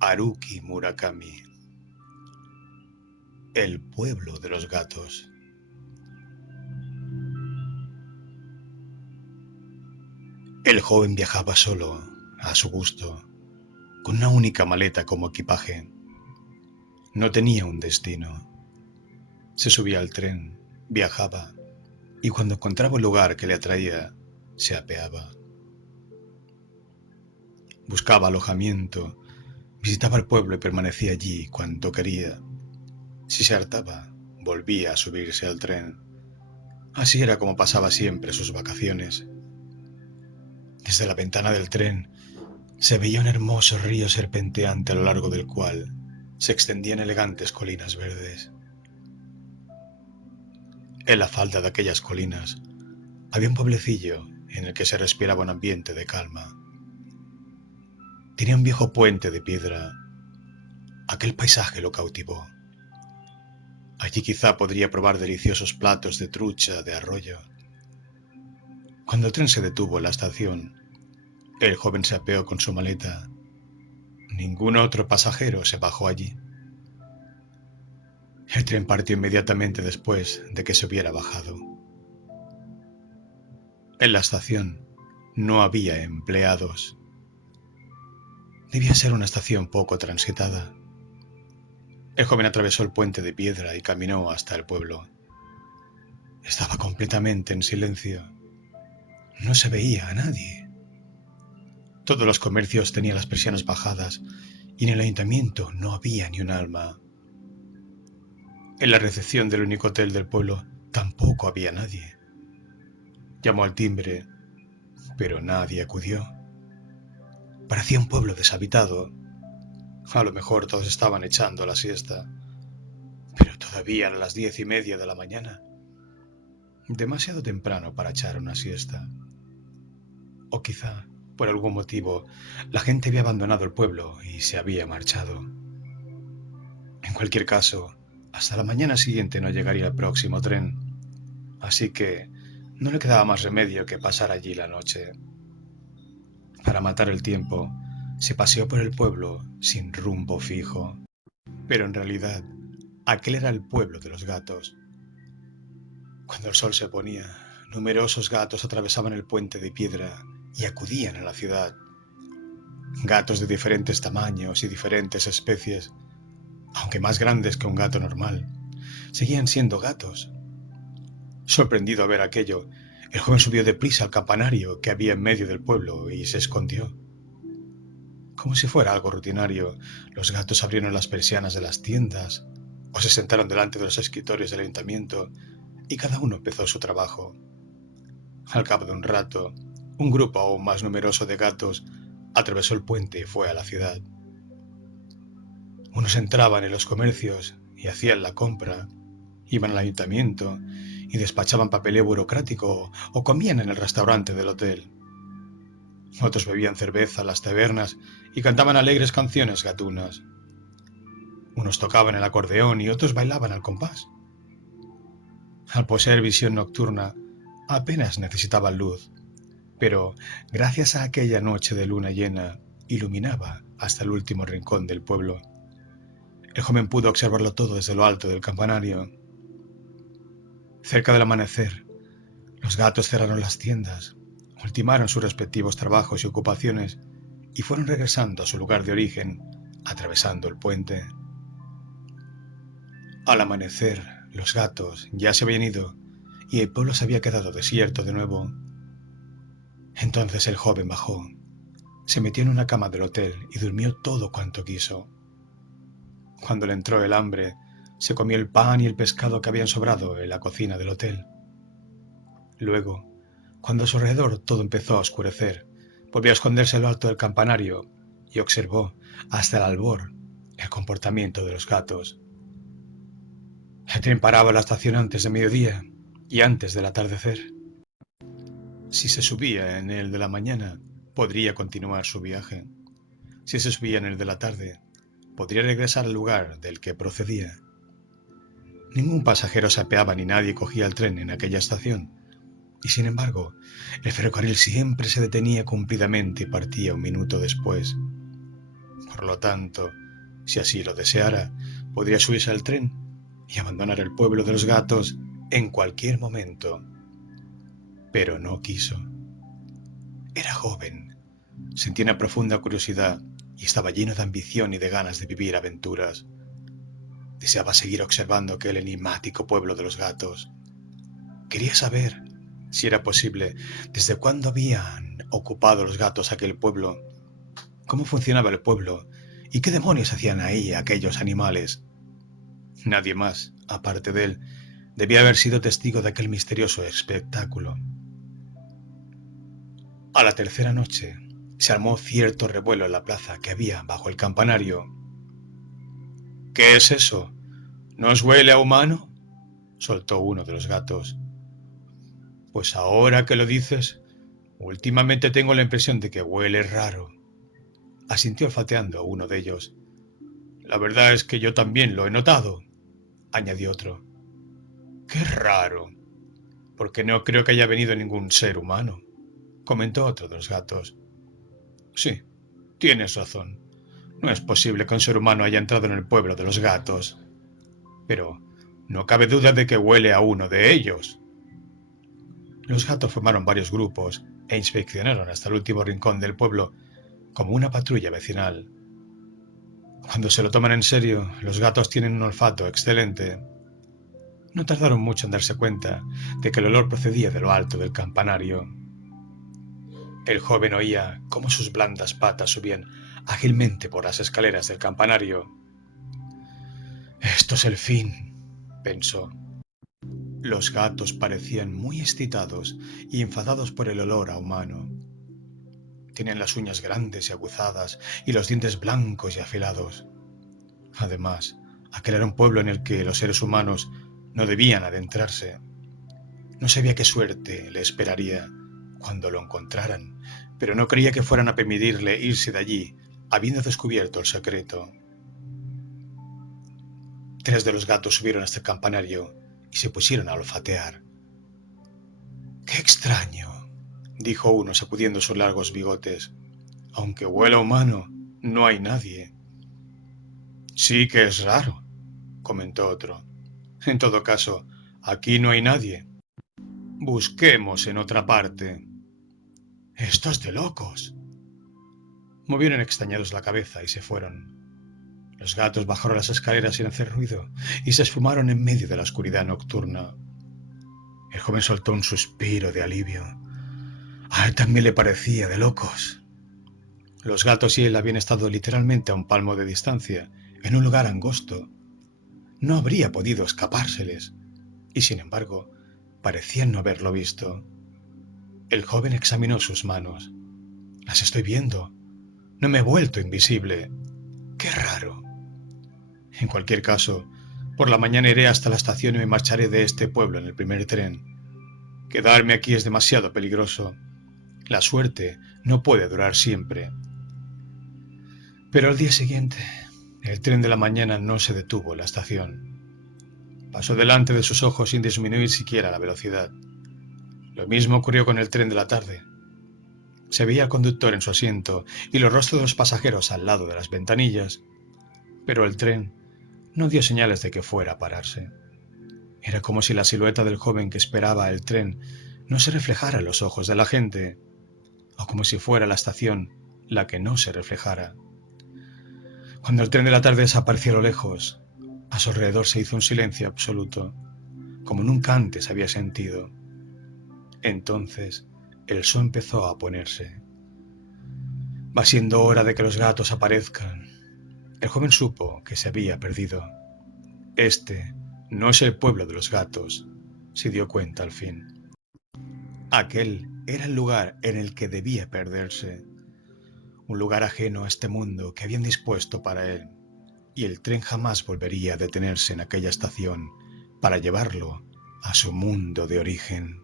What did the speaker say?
Haruki Murakami. El pueblo de los gatos. El joven viajaba solo, a su gusto, con una única maleta como equipaje. No tenía un destino. Se subía al tren, viajaba, y cuando encontraba un lugar que le atraía, se apeaba. Buscaba alojamiento, visitaba el pueblo y permanecía allí cuanto quería. Si se hartaba, volvía a subirse al tren. Así era como pasaba siempre sus vacaciones. Desde la ventana del tren se veía un hermoso río serpenteante a lo largo del cual se extendían elegantes colinas verdes. En la falda de aquellas colinas había un pueblecillo en el que se respiraba un ambiente de calma. Tenía un viejo puente de piedra. Aquel paisaje lo cautivó. Allí quizá podría probar deliciosos platos de trucha de arroyo. Cuando el tren se detuvo en la estación, el joven se apeó con su maleta. Ningún otro pasajero se bajó allí. El tren partió inmediatamente después de que se hubiera bajado. En la estación no había empleados. Debía ser una estación poco transitada. El joven atravesó el puente de piedra y caminó hasta el pueblo. Estaba completamente en silencio. No se veía a nadie. Todos los comercios tenían las persianas bajadas y en el ayuntamiento no había ni un alma. En la recepción del único hotel del pueblo tampoco había nadie. Llamó al timbre, pero nadie acudió. Parecía un pueblo deshabitado. A lo mejor todos estaban echando la siesta, pero todavía eran las 10:30 de la mañana. Demasiado temprano para echar una siesta. O quizá, por algún motivo, la gente había abandonado el pueblo y se había marchado. En cualquier caso, hasta la mañana siguiente no llegaría el próximo tren, así que no le quedaba más remedio que pasar allí la noche. Para matar el tiempo, se paseó por el pueblo sin rumbo fijo. Pero en realidad, aquel era el pueblo de los gatos. Cuando el sol se ponía, numerosos gatos atravesaban el puente de piedra y acudían a la ciudad. Gatos de diferentes tamaños y diferentes especies, aunque más grandes que un gato normal, seguían siendo gatos. Sorprendido a ver aquello, el joven subió deprisa al campanario que había en medio del pueblo y se escondió. Como si fuera algo rutinario, los gatos abrieron las persianas de las tiendas o se sentaron delante de los escritorios del ayuntamiento y cada uno empezó su trabajo. Al cabo de un rato, un grupo aún más numeroso de gatos atravesó el puente y fue a la ciudad. Unos entraban en los comercios y hacían la compra, iban al ayuntamiento y despachaban papeleo burocrático o comían en el restaurante del hotel. Otros bebían cerveza en las tabernas y cantaban alegres canciones gatunas. Unos tocaban el acordeón y otros bailaban al compás. Al poseer visión nocturna, apenas necesitaban luz, pero gracias a aquella noche de luna llena, iluminaba hasta el último rincón del pueblo. El joven pudo observarlo todo desde lo alto del campanario. Cerca del amanecer, los gatos cerraron las tiendas, ultimaron sus respectivos trabajos y ocupaciones y fueron regresando a su lugar de origen, atravesando el puente. Al amanecer, los gatos ya se habían ido y el pueblo se había quedado desierto de nuevo. Entonces el joven bajó, se metió en una cama del hotel y durmió todo cuanto quiso. Cuando le entró el hambre, se comió el pan y el pescado que habían sobrado en la cocina del hotel. Luego, cuando a su alrededor todo empezó a oscurecer, volvió a esconderse en lo alto del campanario y observó hasta el albor el comportamiento de los gatos. El tren paraba en la estación antes de mediodía y antes del atardecer. Si se subía en el de la mañana, podría continuar su viaje. Si se subía en el de la tarde, podría regresar al lugar del que procedía. Ningún pasajero se apeaba ni nadie cogía el tren en aquella estación, y sin embargo, el ferrocarril siempre se detenía cumplidamente y partía un minuto después. Por lo tanto, si así lo deseara, podría subirse al tren y abandonar el pueblo de los gatos en cualquier momento. Pero no quiso. Era joven, sentía una profunda curiosidad y estaba lleno de ambición y de ganas de vivir aventuras. Deseaba seguir observando aquel enigmático pueblo de los gatos. Quería saber, si era posible, desde cuándo habían ocupado los gatos aquel pueblo, cómo funcionaba el pueblo y qué demonios hacían ahí aquellos animales. Nadie más, aparte de él, debía haber sido testigo de aquel misterioso espectáculo. A la tercera noche se armó cierto revuelo en la plaza que había bajo el campanario. ¿Qué es eso? ¿No os huele a humano?, soltó uno de los gatos. Pues ahora que lo dices, últimamente tengo la impresión de que huele raro, asintió olfateando uno de ellos. La verdad es que yo también lo he notado, añadió otro. Qué raro, porque no creo que haya venido ningún ser humano, comentó otro de los gatos. Sí, tienes razón. No es posible que un ser humano haya entrado en el pueblo de los gatos. Pero no cabe duda de que huele a uno de ellos. Los gatos formaron varios grupos e inspeccionaron hasta el último rincón del pueblo como una patrulla vecinal. Cuando se lo toman en serio, los gatos tienen un olfato excelente. No tardaron mucho en darse cuenta de que el olor procedía de lo alto del campanario. El joven oía cómo sus blandas patas subían ágilmente por las escaleras del campanario. Esto es el fin, pensó. Los gatos parecían muy excitados y enfadados por el olor a humano. Tenían las uñas grandes y aguzadas y los dientes blancos y afilados. Además, aquel era un pueblo en el que los seres humanos no debían adentrarse. No sabía qué suerte le esperaría cuando lo encontraran, pero no creía que fueran a permitirle irse de allí, habiendo descubierto el secreto. 3 de los gatos subieron hasta el campanario y se pusieron a olfatear. ¡Qué extraño!, dijo uno sacudiendo sus largos bigotes. Aunque huela humano, no hay nadie. Sí que es raro, comentó otro. En todo caso, aquí no hay nadie. Busquemos en otra parte. Esto es de locos. Movieron extrañados la cabeza y se fueron. Los gatos bajaron las escaleras sin hacer ruido y se esfumaron en medio de la oscuridad nocturna. El joven soltó un suspiro de alivio. A él también le parecía de locos. Los gatos y él habían estado literalmente a un palmo de distancia, en un lugar angosto. No habría podido escapárseles, y sin embargo, parecían no haberlo visto. El joven examinó sus manos. Las estoy viendo. No me he vuelto invisible. ¡Qué raro! En cualquier caso, por la mañana iré hasta la estación y me marcharé de este pueblo en el primer tren. Quedarme aquí es demasiado peligroso. La suerte no puede durar siempre. Pero al día siguiente, el tren de la mañana no se detuvo en la estación. Pasó delante de sus ojos sin disminuir siquiera la velocidad. Lo mismo ocurrió con el tren de la tarde. Se veía al conductor en su asiento y los rostros de los pasajeros al lado de las ventanillas, pero el tren no dio señales de que fuera a pararse. Era como si la silueta del joven que esperaba el tren no se reflejara en los ojos de la gente, o como si fuera la estación la que no se reflejara. Cuando el tren de la tarde desapareció a lo lejos, a su alrededor se hizo un silencio absoluto, como nunca antes había sentido. Entonces, el sol empezó a ponerse. Va siendo hora de que los gatos aparezcan. El joven supo que se había perdido. Este no es el pueblo de los gatos, se dio cuenta al fin. Aquel era el lugar en el que debía perderse. Un lugar ajeno a este mundo que habían dispuesto para él, y el tren jamás volvería a detenerse en aquella estación para llevarlo a su mundo de origen.